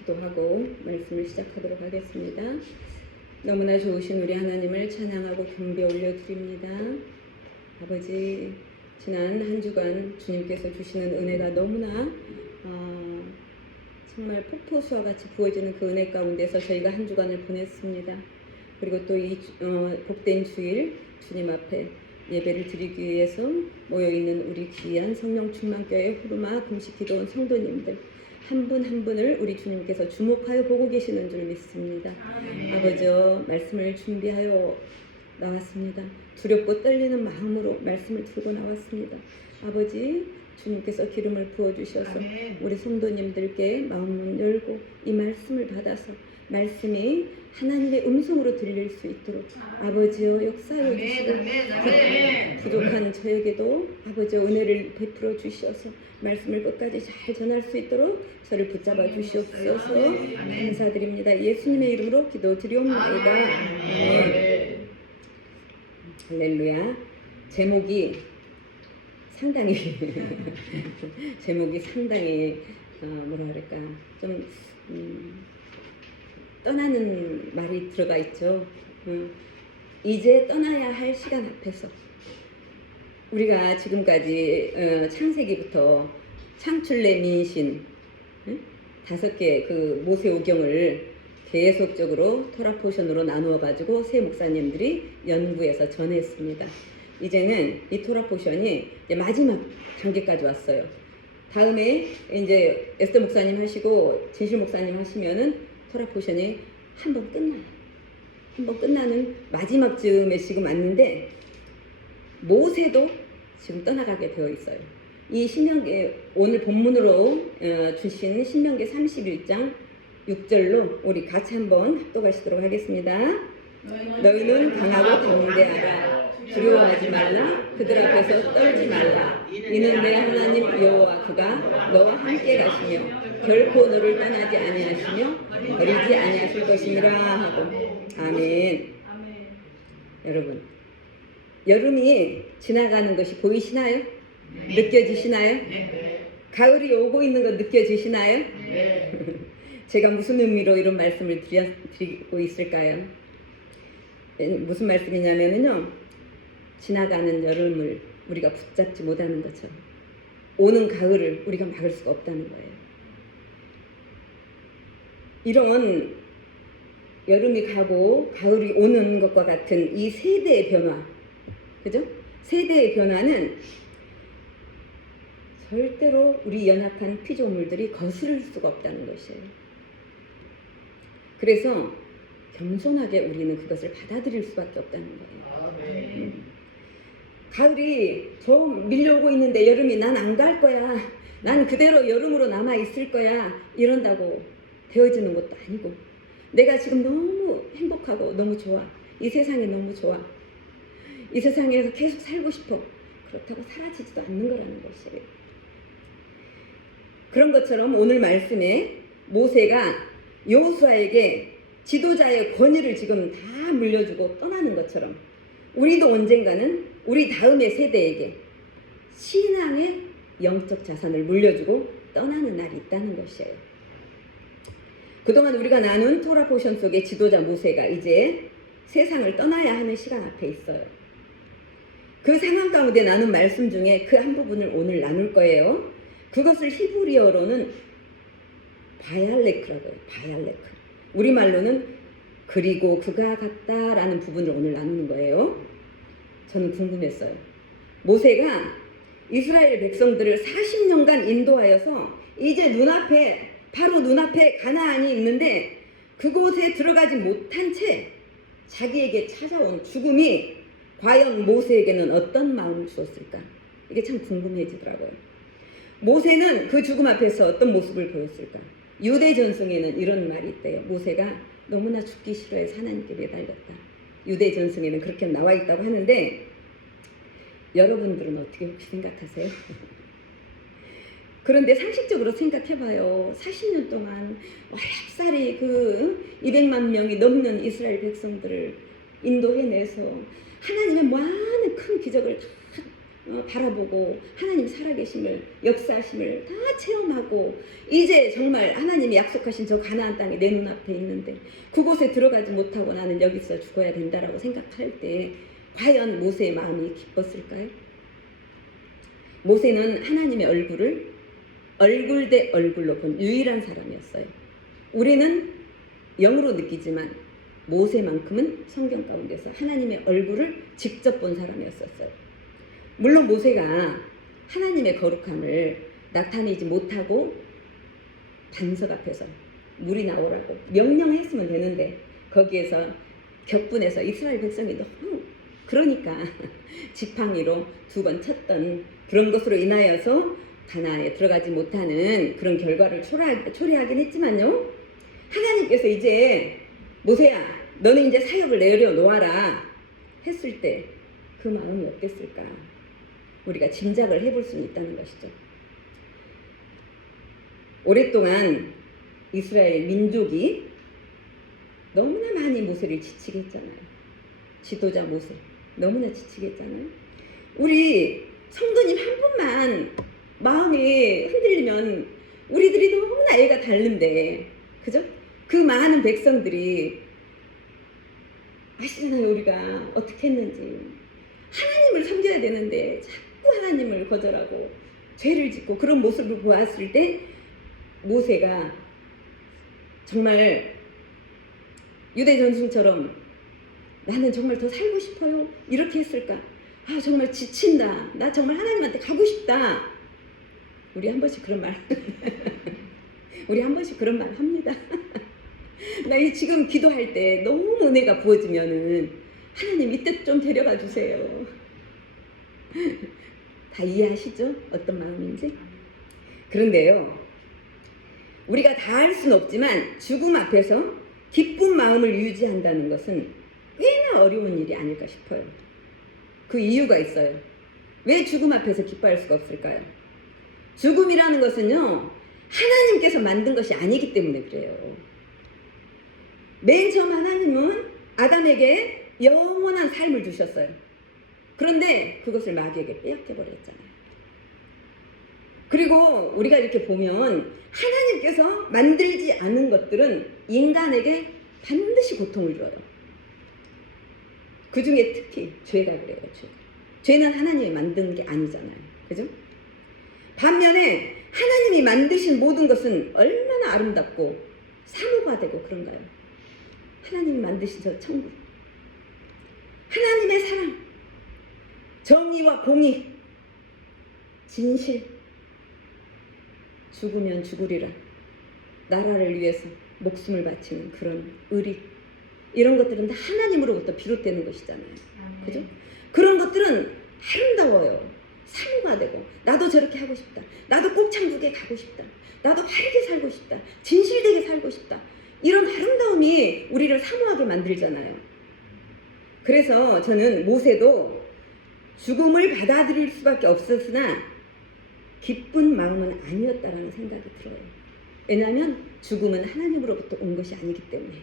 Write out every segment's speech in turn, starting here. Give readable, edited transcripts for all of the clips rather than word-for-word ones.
기도하고 말씀을 시작하도록 하겠습니다. 너무나 좋으신 우리 하나님을 찬양하고 경배 올려드립니다. 아버지, 지난 한 주간 주님께서 주시는 은혜가 너무나 정말 폭포수와 같이 부어지는 그 은혜 가운데서 저희가 한 주간을 보냈습니다. 그리고 또 이 복된 주일 주님 앞에 예배를 드리기 위해서 모여있는 우리 귀한 성령 충만교회 후르마 금식 기도원 성도님들 한 분 한 분을 우리 주님께서 주목하여 보고 계시는 줄 믿습니다. 아버지, 말씀을 준비하여 나왔습니다. 두렵고 떨리는 마음으로 말씀을 들고 나왔습니다. 아버지, 주님께서 기름을 부어주셔서 우리 성도님들께 마음문 열고 이 말씀을 받아서 말씀이 하나님의 음성으로 들릴 수 있도록 아버지여 역사하여 주시고 부족한 저에게도 아버지여 은혜를 베풀어 주시어서 말씀을 끝까지 잘 전할 수 있도록 저를 붙잡아 주시옵소서. 감사드립니다. 예수님의 이름으로 기도드리옵나이다. 아멘. 할렐루야. 제목이 상당히 뭐라 그럴까 좀 떠나는 말이 들어가 있죠. 이제 떠나야 할 시간 앞에서 우리가 지금까지 창세기부터 창출내 민신 5개 그 모세오경을 계속적으로 토라 포션으로 나누어 가지고 새 목사님들이 연구해서 전했습니다. 이제는 이 토라 포션이 이제 마지막 단계까지 왔어요. 다음에 이제 에스더 목사님 하시고 진실 목사님 하시면은 토라 포션이 한 번 끝나요. 한 번 끝나는 마지막 즈음에 지금 왔는데 모세도 지금 떠나가게 되어 있어요. 이 신명기 오늘 본문으로 주신 신명기 31장 6절로 우리 같이 한번 합독하시도록 하겠습니다. 너희는 강하고 담대하라. 두려워하지 말라. 그들 앞에서 떨지 말라. 이는 내 하나님 여호와 그가 너와 함께 가시며 결코 너를 떠나지 아니하시며 버리지 아니하실 것이니라 하고. 아멘. 여러분, 여름이 지나가는 것이 보이시나요? 느껴지시나요? 가을이 오고 있는 거 느껴지시나요? 제가 무슨 의미로 이런 말씀을 드리고 있을까요? 무슨 말씀이냐면요, 지나가는 여름을 우리가 붙잡지 못하는 것처럼 오는 가을을 우리가 막을 수가 없다는 거예요. 이런 여름이 가고 가을이 오는 것과 같은 이 세대의 변화, 그죠? 세대의 변화는 절대로 우리 연약한 피조물들이 거스를 수가 없다는 것이에요. 그래서 겸손하게 우리는 그것을 받아들일 수밖에 없다는 거예요. 가을이 저 밀려오고 있는데 여름이 난 안 갈 거야, 난 그대로 여름으로 남아 있을 거야 이런다고 되어지는 것도 아니고, 내가 지금 너무 행복하고 너무 좋아, 이 세상이 너무 좋아, 이 세상에서 계속 살고 싶어, 그렇다고 사라지지도 않는 거라는 것이에요. 그런 것처럼 오늘 말씀에 모세가 여호수아에게 지도자의 권위를 지금 다 물려주고 떠나는 것처럼 우리도 언젠가는 우리 다음의 세대에게 신앙의 영적 자산을 물려주고 떠나는 날이 있다는 것이에요. 그동안 우리가 나눈 토라 포션 속의 지도자 모세가 이제 세상을 떠나야 하는 시간 앞에 있어요. 그 상황 가운데 나눈 말씀 중에 그 한 부분을 오늘 나눌 거예요. 그것을 히브리어로는 바얄레크라고 해요. 바얄레크. 우리말로는 그리고 그가 갔다라는 부분을 오늘 나누는 거예요. 저는 궁금했어요. 모세가 이스라엘 백성들을 40년간 인도하여서 이제 바로 눈앞에 가나안이 있는데 그곳에 들어가지 못한 채 자기에게 찾아온 죽음이 과연 모세에게는 어떤 마음을 주었을까? 이게 참 궁금해지더라고요. 모세는 그 죽음 앞에서 어떤 모습을 보였을까? 유대 전승에는 이런 말이 있대요. 모세가 너무나 죽기 싫어해서 하나님께 매달렸다. 유대 전승에는 그렇게 나와 있다고 하는데, 여러분들은 어떻게 혹시 생각하세요? 그런데 상식적으로 생각해봐요. 40년 동안 어렵사리 그 200만 명이 넘는 이스라엘 백성들을 인도해내서 하나님의 많은 큰 기적을 다 바라보고 하나님 살아계심을, 역사하심을 다 체험하고 이제 정말 하나님이 약속하신 저 가나안 땅이 내 눈앞에 있는데 그곳에 들어가지 못하고 나는 여기서 죽어야 된다라고 생각할 때 과연 모세의 마음이 기뻤을까요? 모세는 하나님의 얼굴을 얼굴 대 얼굴로 본 유일한 사람이었어요. 우리는 영으로 느끼지만 모세만큼은 성경 가운데서 하나님의 얼굴을 직접 본 사람이었었어요. 물론 모세가 하나님의 거룩함을 나타내지 못하고 반석 앞에서 물이 나오라고 명령했으면 되는데 거기에서 격분해서 이스라엘 백성이 너무 그러니까 지팡이로 2번 쳤던 그런 것으로 인하여서 가나안에 들어가지 못하는 그런 결과를 초래하긴 했지만요. 하나님께서 이제 모세야 너는 이제 사역을 내려놓아라 했을 때 그 마음이 어땠을까? 우리가 짐작을 해볼 수 있다는 것이죠. 오랫동안 이스라엘 민족이 너무나 많이 모세를 지치게 했잖아요. 지도자 모세 너무나 지치게 했잖아요. 우리 성도님 한 분만 마음이 흔들리면 우리들이 너무나 애가 다른데 그죠? 그 많은 백성들이 아시잖아요. 우리가 어떻게 했는지. 하나님을 섬겨야 되는데 자꾸 하나님을 거절하고 죄를 짓고 그런 모습을 보았을 때 모세가 정말 유대 전승처럼 나는 정말 더 살고 싶어요 이렇게 했을까? 아 정말 지친다. 나 정말 하나님한테 가고 싶다. 우리 한 번씩 그런 말 우리 한 번씩 그런 말 합니다. 나 지금 기도할 때 너무 은혜가 부어지면은 하나님 이때 좀 데려가 주세요. 다 이해하시죠? 어떤 마음인지? 그런데요, 우리가 다 할 수는 없지만 죽음 앞에서 기쁜 마음을 유지한다는 것은 꽤나 어려운 일이 아닐까 싶어요. 그 이유가 있어요. 왜 죽음 앞에서 기뻐할 수가 없을까요? 죽음이라는 것은요, 하나님께서 만든 것이 아니기 때문에 그래요. 맨 처음 하나님은 아담에게 영원한 삶을 주셨어요. 그런데 그것을 마귀에게 빼앗겨버렸잖아요. 그리고 우리가 이렇게 보면 하나님께서 만들지 않은 것들은 인간에게 반드시 고통을 줘요. 그 중에 특히 죄가 그래요. 죄는 하나님이 만든 게 아니잖아요. 그죠? 반면에 하나님이 만드신 모든 것은 얼마나 아름답고 사모가 되고 그런가요? 하나님이 만드신 저 천국, 하나님의 사랑, 정의와 공의, 진실, 죽으면 죽으리라, 나라를 위해서 목숨을 바치는 그런 의리, 이런 것들은 다 하나님으로부터 비롯되는 것이잖아요. 그죠? 그런 것들은 아름다워요. 사모가 되고 나도 저렇게 하고 싶다. 나도 꼭창국에 가고 싶다. 나도 바르게 살고 싶다. 진실되게 살고 싶다. 이런 아름다움이 우리를 사모하게 만들잖아요. 그래서 저는 모세도 죽음을 받아들일 수밖에 없었으나 기쁜 마음은 아니었다라는 생각이 들어요. 왜냐하면 죽음은 하나님으로부터 온 것이 아니기 때문에.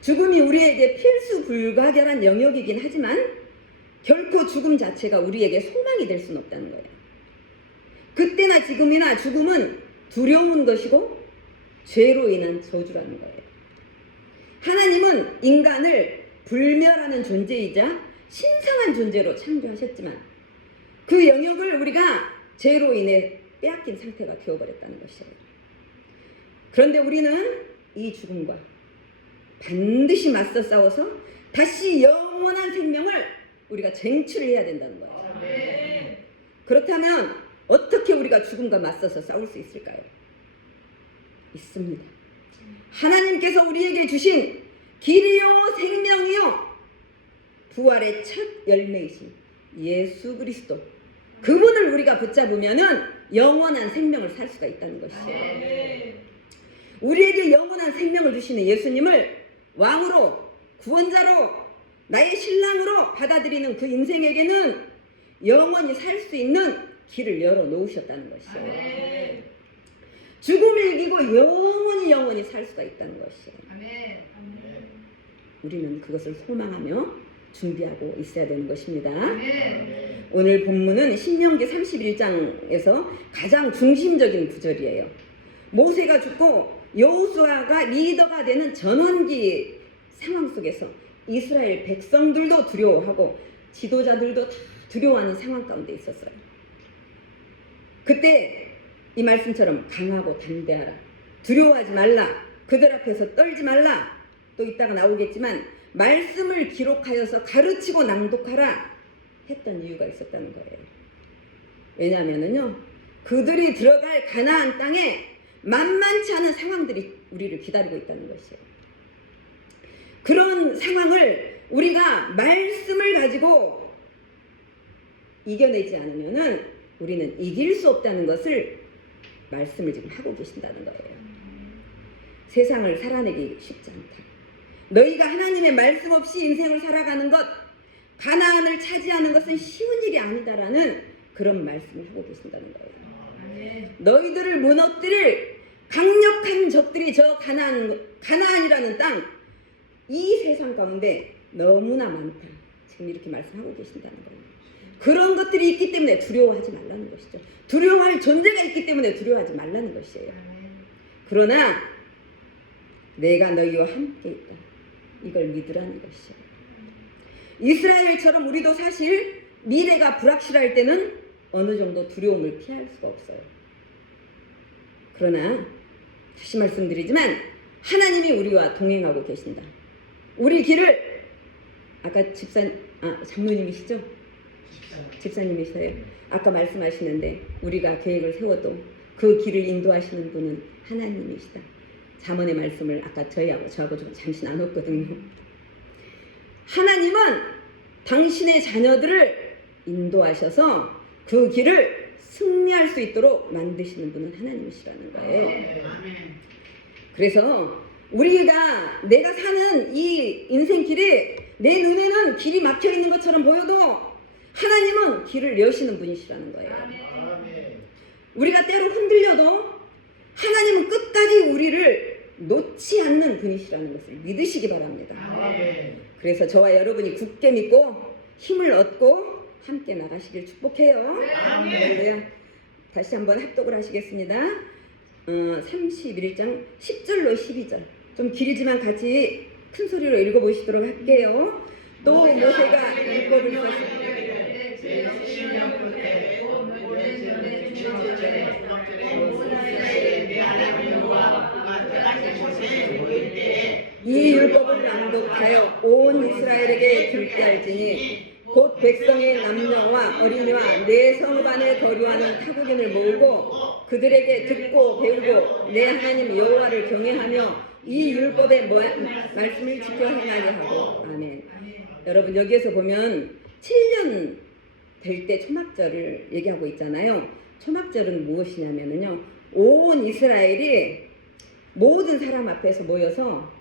죽음이 우리에게 필수 불가결한 영역이긴 하지만 결코 죽음 자체가 우리에게 소망이 될 수는 없다는 거예요. 그때나 지금이나 죽음은 두려운 것이고 죄로 인한 저주라는 거예요. 하나님은 인간을 불멸하는 존재이자 신성한 존재로 창조하셨지만 그 영역을 우리가 죄로 인해 빼앗긴 상태가 되어버렸다는 것이에요. 그런데 우리는 이 죽음과 반드시 맞서 싸워서 다시 영원한 생명을 우리가 쟁취해야 된다는 거예요. 그렇다면 어떻게 우리가 죽음과 맞서서 싸울 수 있을까요? 있습니다. 하나님께서 우리에게 주신 길이요 생명이요 부활의 첫 열매이신 예수 그리스도, 그분을 우리가 붙잡으면은 영원한 생명을 살 수가 있다는 것이에요. 우리에게 영원한 생명을 주시는 예수님을 왕으로, 구원자로, 나의 신랑으로 받아들이는 그 인생에게는 영원히 살 수 있는 길을 열어놓으셨다는 것이에요. 죽음을 이기고 영원히 살 수가 있다는 것이에요. 우리는 그것을 소망하며 준비하고 있어야 되는 것입니다. 오늘 본문은 신명기 31장에서 가장 중심적인 구절이에요. 모세가 죽고 여호수아가 리더가 되는 전원기 상황 속에서 이스라엘 백성들도 두려워하고 지도자들도 다 두려워하는 상황 가운데 있었어요. 그때 이 말씀처럼 강하고 담대하라, 두려워하지 말라, 그들 앞에서 떨지 말라, 또 이따가 나오겠지만 말씀을 기록하여서 가르치고 낭독하라 했던 이유가 있었다는 거예요. 왜냐하면요, 그들이 들어갈 가나안 땅에 만만치 않은 상황들이 우리를 기다리고 있다는 것이에요. 그런 상황을 우리가 말씀을 가지고 이겨내지 않으면은 우리는 이길 수 없다는 것을 말씀을 지금 하고 계신다는 거예요. 세상을 살아내기 쉽지 않다. 너희가 하나님의 말씀 없이 인생을 살아가는 것, 가나안을 차지하는 것은 쉬운 일이 아니다라는 그런 말씀을 하고 계신다는 거예요. 너희들을 무너뜨릴 강력한 적들이 저 가나안이라는 땅, 이 세상 가운데 너무나 많다. 지금 이렇게 말씀하고 계신다는 거예요. 그런 것들이 있기 때문에 두려워하지 말라는 것이죠. 두려워할 존재가 있기 때문에 두려워하지 말라는 것이에요. 그러나 내가 너희와 함께 있다, 이걸 믿으라는 것이죠. 이스라엘처럼 우리도 사실 미래가 불확실할 때는 어느 정도 두려움을 피할 수가 없어요. 그러나 다시 말씀드리지만 하나님이 우리와 동행하고 계신다. 우리 길을, 아까 장로님이시죠? 집사님이세요. 아까 말씀하시는데 우리가 계획을 세워도 그 길을 인도하시는 분은 하나님이시다. 잠언의 말씀을 아까 저하고 좀 잠시 나눴거든요. 하나님은 당신의 자녀들을 인도하셔서 그 길을 승리할 수 있도록 만드시는 분은 하나님이시라는 거예요. 그래서 내가 사는 이 인생길이 내 눈에는 길이 막혀 있는 것처럼 보여도 하나님은 길을 여시는 분이시라는 거예요. 우리가 때로 흔들려도 하나님은 끝까지 우리를 놓지 않는 분이시라는 것을 믿으시기 바랍니다. 그래서 저와 여러분이 굳게 믿고 힘을 얻고 함께 나가시길 축복해요. 할렐루야. 다시 한번 합독을 하시겠습니다. 31장 10절로 12절. 좀 길지만 같이 큰 소리로 읽어보시도록 할게요. 또 모세가 율법을 썼습니다. 이 율법을 낭독하여 온 이스라엘에게 들게 할지니 곧 백성의 남녀와 어린이와 내 성읍 안에 거류하는 타국인을 모으고 그들에게 듣고 배우고 내 하나님 여호와를 경외하며 이 율법의 말씀을 지켜 행하게 하고. 아멘. 여러분, 여기에서 보면 7년 될 때 초막절을 얘기하고 있잖아요. 초막절은 무엇이냐면요, 온 이스라엘이 모든 사람 앞에서 모여서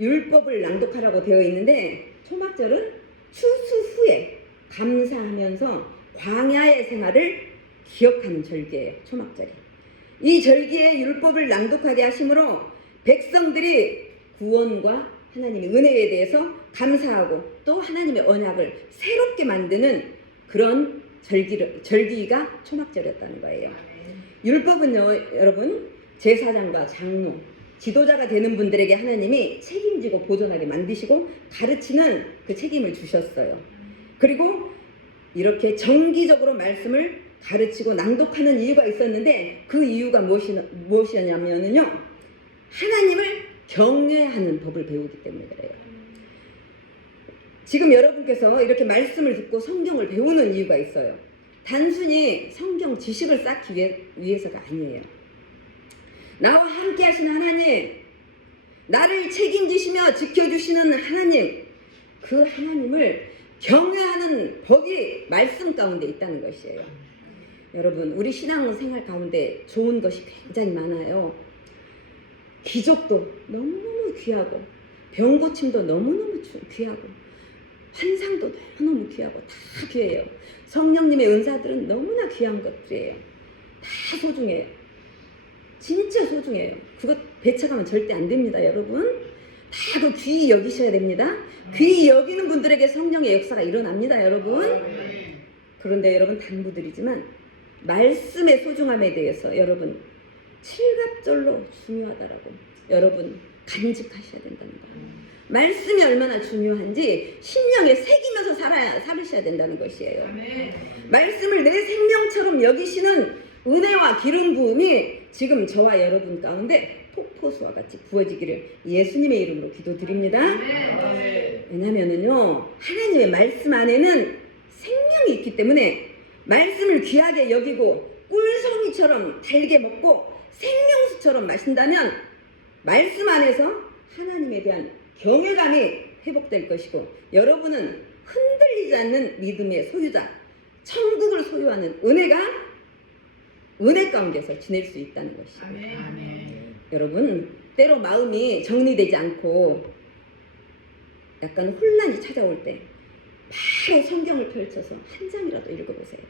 율법을 낭독하라고 되어 있는데, 초막절은 추수 후에 감사하면서 광야의 생활을 기억하는 절기예요. 초막절이. 이 절기에 율법을 낭독하게 하심으로 백성들이 구원과 하나님의 은혜에 대해서 감사하고 또 하나님의 언약을 새롭게 만드는 그런 절기가 초막절이었다는 거예요. 율법은요, 여러분, 제사장과 장로, 지도자가 되는 분들에게 하나님이 책임지고 보존하게 만드시고 가르치는 그 책임을 주셨어요. 그리고 이렇게 정기적으로 말씀을 가르치고 낭독하는 이유가 있었는데, 그 이유가 무엇이었냐면요, 하나님을 경외하는 법을 배우기 때문에 그래요. 지금 여러분께서 이렇게 말씀을 듣고 성경을 배우는 이유가 있어요. 단순히 성경 지식을 쌓기 위해서가 아니에요. 나와 함께 하시는 하나님, 나를 책임지시며 지켜주시는 하나님, 그 하나님을 경외하는 법이 말씀 가운데 있다는 것이에요. 여러분, 우리 신앙생활 가운데 좋은 것이 굉장히 많아요. 기적도 너무너무 귀하고, 병고침도 너무너무 귀하고, 환상도 너무너무 귀하고, 다 귀해요. 성령님의 은사들은 너무나 귀한 것들이에요. 다 소중해요. 진짜 소중해요. 그것 배척하면 절대 안 됩니다, 여러분. 다 그 귀히 여기셔야 됩니다. 귀히 여기는 분들에게 성령의 역사가 일어납니다, 여러분. 그런데 여러분 당부드리지만 말씀의 소중함에 대해서 여러분 칠갑절로 중요하다라고 여러분 간직하셔야 된다는 거예요. 말씀이 얼마나 중요한지 심령에 새기면서 살으셔야 된다는 것이에요. 말씀을 내 생명처럼 여기시는 은혜와 기름 부음이 지금 저와 여러분 가운데 폭포수와 같이 부어지기를 예수님의 이름으로 기도드립니다. 왜냐면은요, 하나님의 말씀 안에는 생명이 있기 때문에 말씀을 귀하게 여기고 꿀송이처럼 달게 먹고 생명수처럼 마신다면 말씀 안에서 하나님에 대한 경외감이 회복될 것이고 여러분은 흔들리지 않는 믿음의 소유자, 천국을 소유하는 은혜 가운데서 지낼 수 있다는 것이죠. 여러분, 때로 마음이 정리되지 않고 약간 혼란이 찾아올 때 바로 성경을 펼쳐서 한 장이라도 읽어보세요.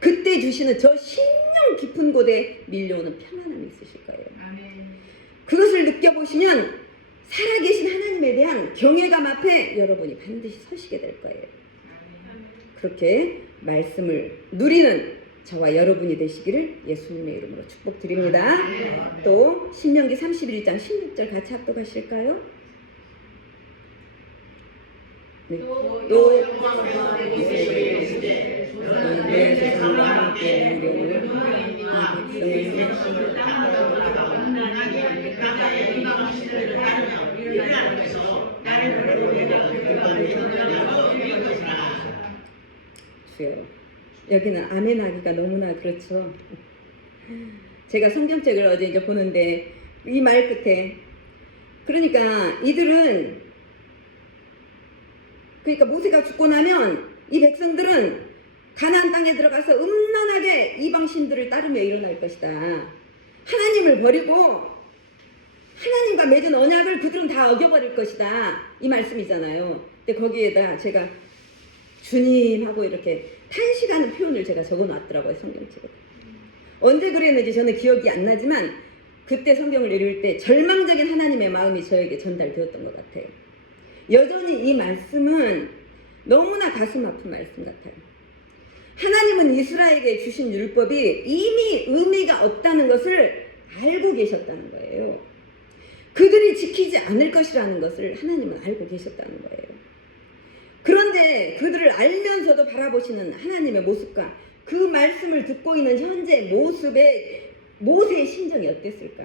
그때 주시는 저 심령 깊은 곳에 밀려오는 평안함이 있으실 거예요. 그것을 느껴보시면 살아계신 하나님에 대한 경외감 앞에 여러분이 반드시 서시게 될 거예요. 그렇게 말씀을 누리는 저와 여러분이 되시기를 예수님의 이름으로 축복드립니다. 또 신명기 31장 16절 같이 합독하실까요? 네. 또 내 세상과 함께 누려오는 이 백성을 주여, 여기는 아멘 하기가 너무나 그렇죠. 제가 성경책을 어제 이제 보는데 이 말 끝에 그러니까 이들은 그러니까 모세가 죽고 나면 이 백성들은 가나안 땅에 들어가서 음란하게 이방 신들을 따르며 일어날 것이다. 하나님을 버리고 하나님과 맺은 언약을 그들은 다 어겨버릴 것이다. 이 말씀이잖아요. 근데 거기에다 제가 주님하고 이렇게 탄식하는 표현을 제가 적어놨더라고요, 성경책에. 언제 그랬는지 저는 기억이 안 나지만 그때 성경을 읽을 때 절망적인 하나님의 마음이 저에게 전달되었던 것 같아요. 여전히 이 말씀은 너무나 가슴 아픈 말씀 같아요. 하나님은 이스라엘에게 주신 율법이 이미 의미가 없다는 것을 알고 계셨다는 거예요. 그들이 지키지 않을 것이라는 것을 하나님은 알고 계셨다는 거예요. 그런데 그들을 알면서도 바라보시는 하나님의 모습과 그 말씀을 듣고 있는 현재 모세의 심정이 어땠을까?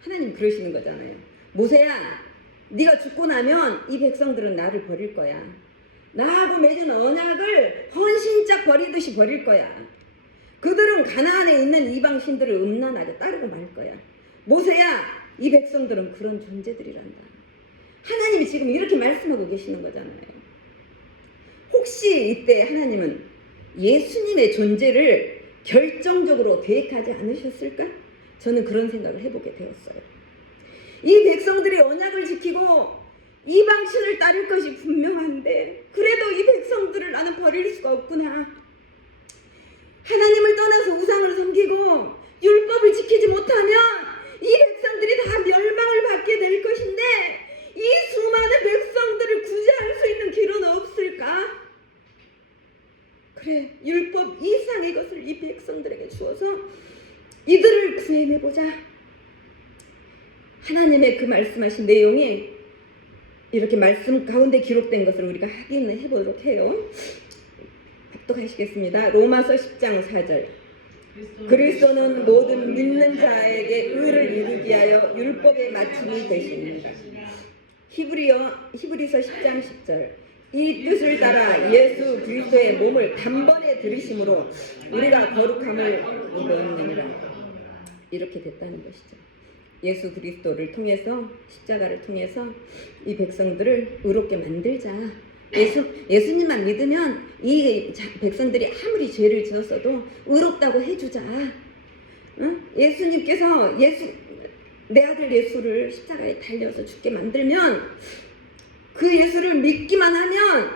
하나님 그러시는 거잖아요. 모세야, 네가 죽고 나면 이 백성들은 나를 버릴 거야. 나하고 맺은 언약을 헌신짝 버리듯이 버릴 거야. 그들은 가나안에 있는 이방 신들을 음란하게 따르고 말 거야. 모세야, 이 백성들은 그런 존재들이란다. 하나님이 지금 이렇게 말씀하고 계시는 거잖아요. 혹시 이때 하나님은 예수님의 존재를 결정적으로 계획하지 않으셨을까? 저는 그런 생각을 해보게 되었어요. 이 백성들이 언약을 지키고 이방신을 따를 것이 분명한데 그래도 이 백성들을 나는 버릴 수가 없구나. 하나님을 떠나서 우상을 섬기고 율법을 지키지 못하면 이 백성들이 다 멸망을 받게 될 것인데 이 수많은 백성들을 구제할 수 있는 길은 없을까? 그래, 율법 이상의 것을 이 백성들에게 주어서 이들을 구해내보자. 하나님의 그 말씀하신 내용이 이렇게 말씀 가운데 기록된 것을 우리가 확인을 해보도록 해요. 합독하시겠습니다. 로마서 10장 4절. 그리스도는 모든 믿는 자에게 의를 이루기 하여 율법의 마침이 되십니다. 히브리서 10장 10절. 이 뜻을 따라 예수 그리스도의 몸을 단번에 들이심으로 우리가 거룩함을 얻었느니라. 이렇게 됐다는 것이죠. 예수 그리스도를 통해서 십자가를 통해서 이 백성들을 의롭게 만들자. 예수님만 믿으면 이 백성들이 아무리 죄를 지었어도 의롭다고 해주자. 예수님께서 내 아들 예수를 십자가에 달려서 죽게 만들면 그 예수를 믿기만 하면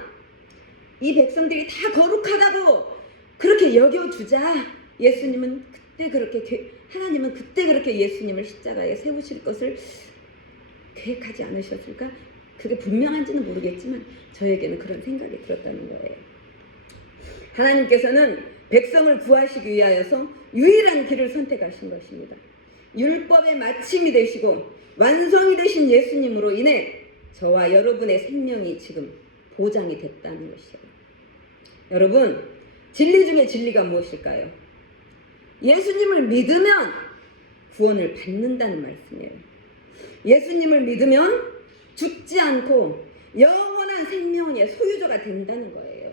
이 백성들이 다 거룩하다고 그렇게 여겨주자. 하나님은 그때 그렇게 예수님을 십자가에 세우실 것을 계획하지 않으셨을까? 그게 분명한지는 모르겠지만 저에게는 그런 생각이 들었다는 거예요. 하나님께서는 백성을 구하시기 위하여서 유일한 길을 선택하신 것입니다. 율법의 마침이 되시고 완성이 되신 예수님으로 인해 저와 여러분의 생명이 지금 보장이 됐다는 것이에요. 여러분, 진리 중에 진리가 무엇일까요? 예수님을 믿으면 구원을 받는다는 말씀이에요. 예수님을 믿으면 죽지 않고 영원한 생명의 소유자가 된다는 거예요.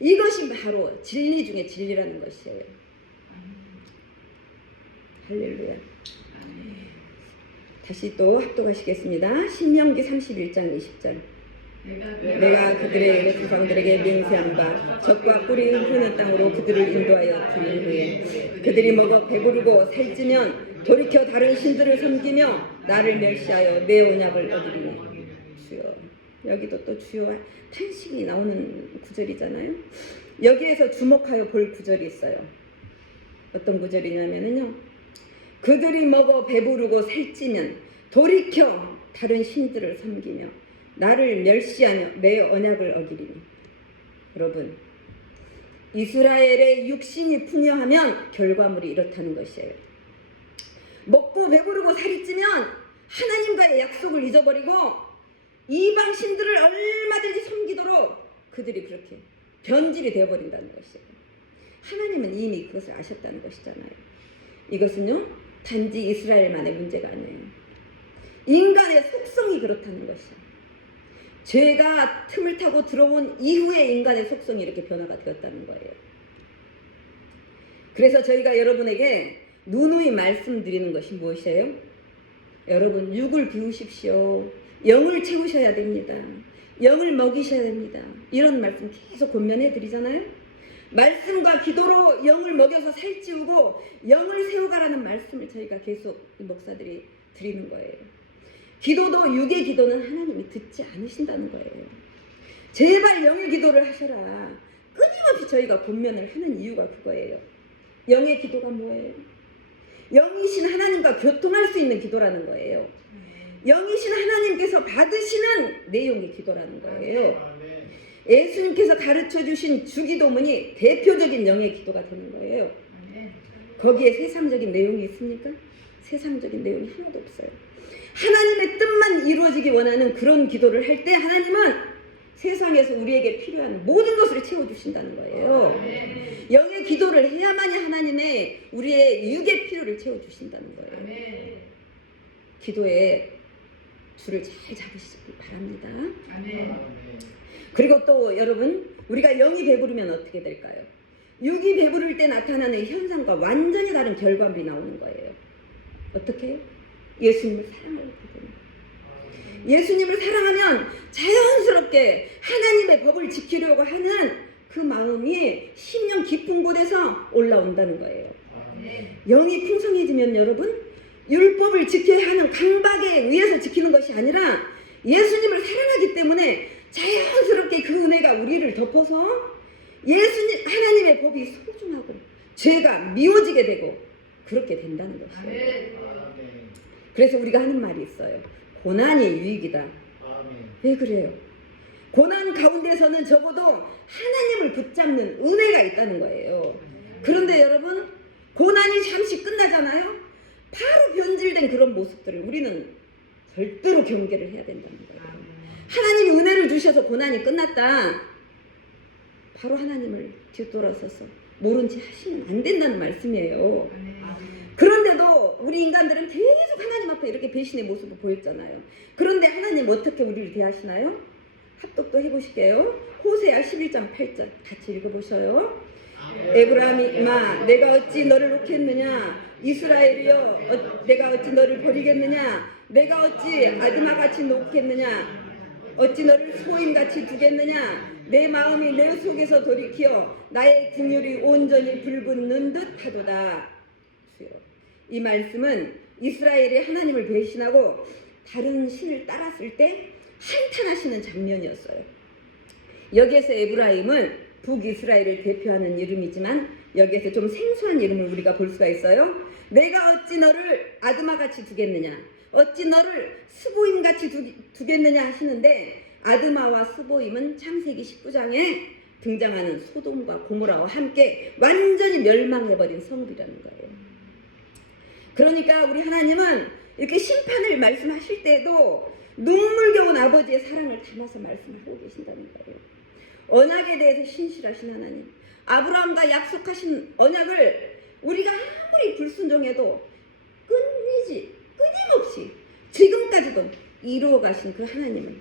이것이 바로 진리 중에 진리라는 것이에요. 할렐루야. 다시 또 합독하시겠습니다. 신명기 31장 20절. 내가 그들의 조상들에게 맹세한 바 적과 꿀이 흐르는 땅으로 그들을 인도하여 들인 후에 그들이 먹어 배부르고 살찌면 돌이켜 다른 신들을 섬기며 나를 멸시하여 내 언약을 어기리니. 주여. 여기도 또 주여 탄식이 나오는 구절이잖아요. 여기에서 주목하여 볼 구절이 있어요. 어떤 구절이냐면요, 그들이 먹어 배부르고 살찌면 돌이켜 다른 신들을 섬기며 나를 멸시하며 내 언약을 어기리니. 여러분, 이스라엘의 육신이 풍요하면 결과물이 이렇다는 것이에요. 먹고 배부르고 살이 찌면 하나님과의 약속을 잊어버리고 이방 신들을 얼마든지 섬기도록 그들이 그렇게 변질이 되어버린다는 것이에요. 하나님은 이미 그것을 아셨다는 것이잖아요. 이것은요, 단지 이스라엘만의 문제가 아니에요. 인간의 속성이 그렇다는 것이에요. 죄가 틈을 타고 들어온 이후에 인간의 속성이 이렇게 변화가 되었다는 거예요. 그래서 저희가 여러분에게 누누이 말씀드리는 것이 무엇이에요? 여러분, 육을 비우십시오. 영을 채우셔야 됩니다. 영을 먹이셔야 됩니다. 이런 말씀 계속 권면해 드리잖아요. 말씀과 기도로 영을 먹여서 살찌우고 영을 세워가라는 말씀을 저희가 계속 목사들이 드리는 거예요. 기도도 육의 기도는 하나님이 듣지 않으신다는 거예요. 제발 영의 기도를 하셔라. 끊임없이 저희가 권면을 하는 이유가 그거예요. 영의 기도가 뭐예요? 영이신 하나님과 교통할 수 있는 기도라는 거예요. 영이신 하나님께서 받으시는 내용의 기도라는 거예요. 예수님께서 가르쳐 주신 주기도문이 대표적인 영의 기도가 되는 거예요. 거기에 세상적인 내용이 있습니까? 세상적인 내용이 하나도 없어요. 하나님의 뜻만 이루어지기 원하는 그런 기도를 할 때 하나님은 세상에서 우리에게 필요한 모든 것을 채워주신다는 거예요. 영의 기도를 해야만이 하나님의 우리의 육의 필요를 채워주신다는 거예요. 기도에 줄을 잘 잡으시기 바랍니다. 그리고 또 여러분, 우리가 영이 배부르면 어떻게 될까요? 육이 배부를 때 나타나는 현상과 완전히 다른 결과물이 나오는 거예요. 어떻게? 예수님을 사랑하게 되는. 예수님을 사랑하면 자연스럽게 하나님의 법을 지키려고 하는 그 마음이 심령 깊은 곳에서 올라온다는 거예요. 영이 풍성해지면 여러분, 율법을 지켜야 하는 강박에 의해서 지키는 것이 아니라 예수님을 사랑하기 때문에 자연스럽게 그 은혜가 우리를 덮어서 예수님, 하나님의 법이 소중하고 죄가 미워지게 되고 그렇게 된다는 것이에요. 그래서 우리가 하는 말이 있어요. 고난이 유익이다. 왜 그래요? 고난 가운데서는 적어도 하나님을 붙잡는 은혜가 있다는 거예요. 그런데 여러분, 고난이 잠시 끝나잖아요. 바로 변질된 그런 모습들을 우리는 절대로 경계를 해야 된다는 거예요. 하나님이 은혜를 주셔서 고난이 끝났다. 바로 하나님을 뒤돌아서서 모른 체 하시면 안 된다는 말씀이에요. 그런데도 우리 인간들은 계속 하나님 앞에 이렇게 배신의 모습을 보였잖아요. 그런데 하나님 어떻게 우리를 대하시나요? 합독도 해보실게요. 호세아 11장 8절 같이 읽어보셔요. 에브라임아, 내가 어찌 너를 놓겠느냐? 이스라엘이여, 내가 어찌 너를 버리겠느냐? 내가 어찌 아드마같이 놓겠느냐? 어찌 너를 소임같이 두겠느냐? 내 마음이 내 속에서 돌이켜 나의 긍휼이 온전히 불붙는 듯 하도다. 이 말씀은 이스라엘이 하나님을 배신하고 다른 신을 따랐을 때 한탄하시는 장면이었어요. 여기에서 에브라임은 북이스라엘을 대표하는 이름이지만 여기에서 좀 생소한 이름을 우리가 볼 수가 있어요. 내가 어찌 너를 아드마같이 두겠느냐, 어찌 너를 스보임같이 두겠느냐 하시는데, 아드마와 스보임은 창세기 19장에 등장하는 소돔과 고모라와 함께 완전히 멸망해버린 성읍이라는 거예요. 그러니까 우리 하나님은 이렇게 심판을 말씀하실 때도 눈물겨운 아버지의 사랑을 담아서 말씀하고 계신다는 거예요. 언약에 대해서 신실하신 하나님, 아브라함과 약속하신 언약을 우리가 아무리 불순종해도 끊임없이 지금까지도 이루어 가신 그 하나님을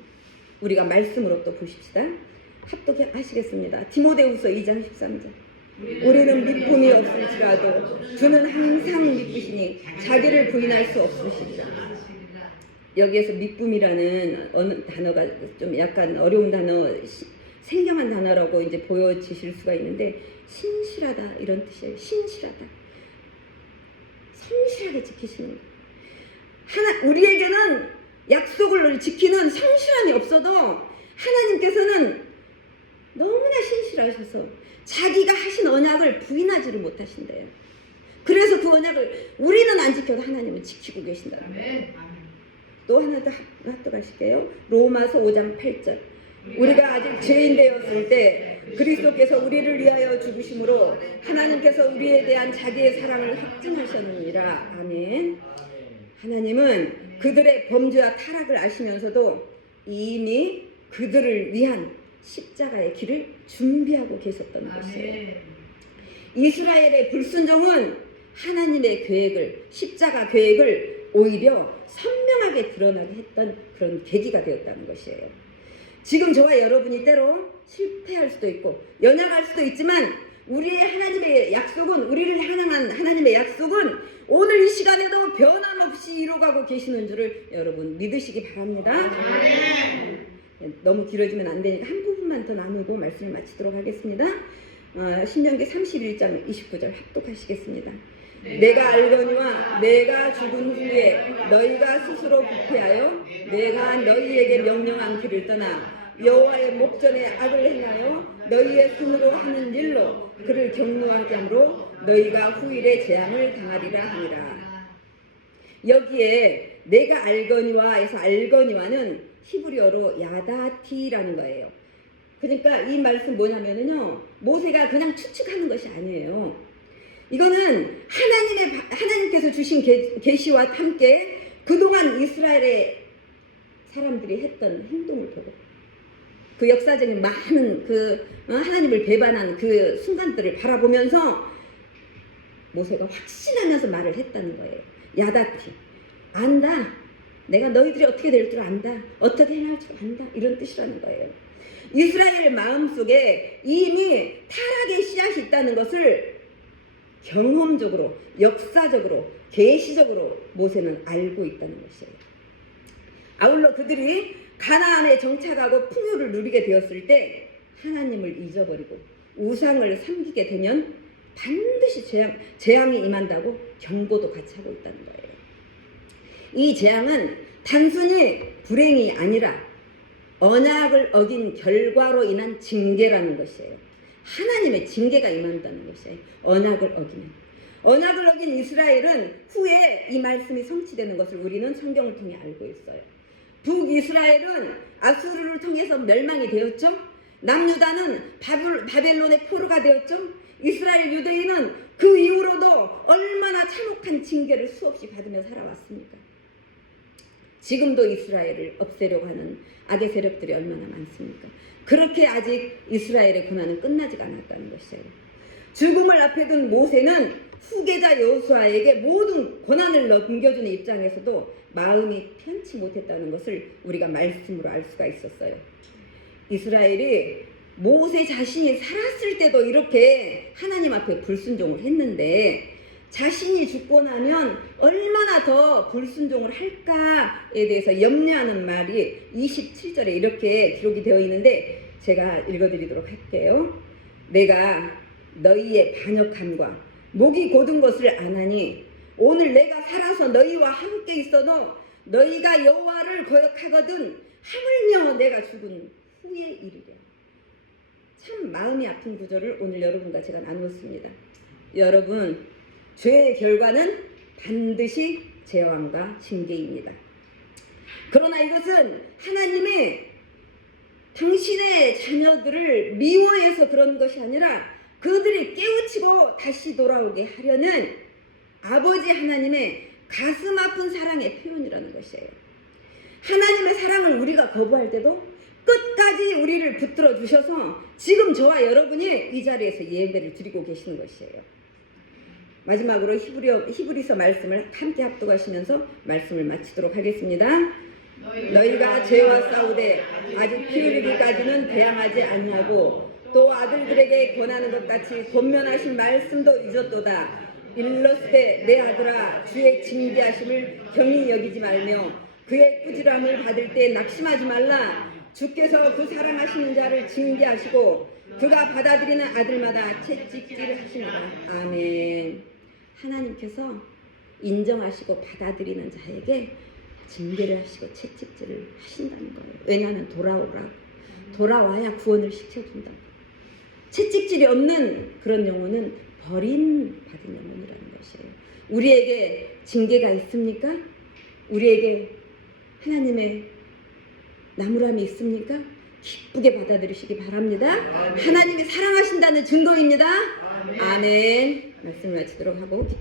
우리가 말씀으로 또 보십시다. 합독하시겠습니다. 디모데후서 2장 13절. 우리는 믿음이 없을지라도 주는 항상 믿으시니 자기를 부인할 수 없으시리라. 여기에서 믿음이라는 어느 단어가 좀 약간 어려운 단어, 생경한 단어라고 이제 보여지실 수가 있는데, 신실하다 이런 뜻이에요. 신실하다. 성실하게 지키시는 거. 우리에게는 약속을 지키는 성실함이 없어도 하나님께서는 너무나 신실하셔서 자기가 하신 언약을 부인하지를 못하신대요. 그래서 그 언약을 우리는 안 지켜도 하나님은 지키고 계신다는 거예요. 또 하나 더 합독하실게요. 로마서 5장 8절. 우리가 아직 죄인 되었을 때 그리스도께서 우리를 위하여 죽으심으로 하나님께서 우리에 대한 자기의 사랑을 확증하셨느니라. 아멘. 하나님은 그들의 범죄와 타락을 아시면서도 이미 그들을 위한 십자가의 길을 준비하고 계셨던 것이에요. 이스라엘의 불순종은 하나님의 계획을, 십자가 계획을 오히려 선명하게 드러나게 했던 그런 계기가 되었다는 것이에요. 지금 저와 여러분이 때로 실패할 수도 있고 연약할 수도 있지만 우리의 하나님의 약속은, 우리를 향한 하나님의 약속은 오늘 이 시간에도 변함없이 이루어가고 계시는 줄을 여러분 믿으시기 바랍니다. 너무 길어지면 안 되니까 한 부분만 더 나누고 말씀을 마치도록 하겠습니다. 신명기 31장 29절 합독하시겠습니다. 내가 알거니와 내가 죽은 후에 너희가 스스로 부패하여 내가 너희에게 명령한 길을 떠나 여호와의 목전에 악을 행하여 너희의 손으로 하는 일로 그를 경노하게 함으로 너희가 후일에 재앙을 당하리라 하니라. 여기에 내가 알거니와에서 알거니와는 히브리어로 야다티라는 거예요. 그러니까 이 말씀 뭐냐면요, 모세가 그냥 추측하는 것이 아니에요. 이거는 하나님께서 주신 계시와 함께 그동안 이스라엘의 사람들이 했던 행동을 보고 그 역사적인 많은 하나님을 배반한 그 순간들을 바라보면서 모세가 확신하면서 말을 했다는 거예요. 야다티, 안다. 내가 너희들이 어떻게 될 줄 안다. 어떻게 행할 줄 안다. 이런 뜻이라는 거예요. 이스라엘 마음속에 이미 타락의 씨앗이 있다는 것을 경험적으로, 역사적으로, 계시적으로 모세는 알고 있다는 것이에요. 아울러 그들이 가나안에 정착하고 풍요를 누리게 되었을 때 하나님을 잊어버리고 우상을 섬기게 되면 반드시 재앙이 임한다고 경고도 같이 하고 있다는 거예요. 이 재앙은 단순히 불행이 아니라 언약을 어긴 결과로 인한 징계라는 것이에요. 하나님의 징계가 임한다는 것이에요. 언약을 어기면. 언약을 어긴 이스라엘은 후에 이 말씀이 성취되는 것을 우리는 성경을 통해 알고 있어요. 북이스라엘은 아수르를 통해서 멸망이 되었죠. 남유다는 바벨론의 포로가 되었죠. 이스라엘 유대인은 그 이후로도 얼마나 참혹한 징계를 수없이 받으며 살아왔습니까? 지금도 이스라엘을 없애려고 하는 악의 세력들이 얼마나 많습니까? 그렇게 아직 이스라엘의 고난은 끝나지가 않았다는 것이에요. 죽음을 앞에 둔 모세는 후계자 여호수아에게 모든 고난을 넘겨주는 입장에서도 마음이 편치 못했다는 것을 우리가 말씀으로 알 수가 있었어요. 이스라엘이 모세 자신이 살았을 때도 이렇게 하나님 앞에 불순종을 했는데 자신이 죽고 나면 얼마나 더 불순종을 할까에 대해서 염려하는 말이 27절에 이렇게 기록이 되어 있는데 제가 읽어드리도록 할게요. 내가 너희의 반역함과 목이 곧은 것을 아나니 오늘 내가 살아서 너희와 함께 있어도 너희가 여호와를 거역하거든 하물며 내가 죽은 후에 이르랴. 참 마음이 아픈 구절을 오늘 여러분과 제가 나누었습니다. 여러분, 죄의 결과는 반드시 재앙과 징계입니다. 그러나 이것은 하나님의 당신의 자녀들을 미워해서 그런 것이 아니라 그들이 깨우치고 다시 돌아오게 하려는 아버지 하나님의 가슴 아픈 사랑의 표현이라는 것이에요. 하나님의 사랑을 우리가 거부할 때도 끝까지 우리를 붙들어 주셔서 지금 저와 여러분이 이 자리에서 예배를 드리고 계시는 것이에요. 마지막으로 히브리서 말씀을 함께 합독하시면서 말씀을 마치도록 하겠습니다. 너희가 죄와 싸우되 아직 피 흘리기까지는 대항하지 아니하고 또 아들들에게 권하는 것 같이 권면하신 말씀도 잊었도다. 일러스되 내 아들아 주의 징계하심을 경히 여기지 말며 그의 꾸지람을 받을 때 낙심하지 말라. 주께서 그 사랑하시는 자를 징계하시고 그가 받아들이는 아들마다 채찍질을 하시니라. 아멘. 하나님께서 인정하시고 받아들이는 자에게 징계를 하시고 채찍질을 하신다는 거예요. 왜냐하면 돌아와야 구원을 시켜준다고. 채찍질이 없는 그런 영혼은 버림받은 영혼이라는 것이에요. 우리에게 징계가 있습니까? 우리에게 하나님의 나무람이 있습니까? 기쁘게 받아들이시기 바랍니다. 하나님이 사랑하신다는 증거입니다. 아멘. 말씀을 마치도록 하고 기도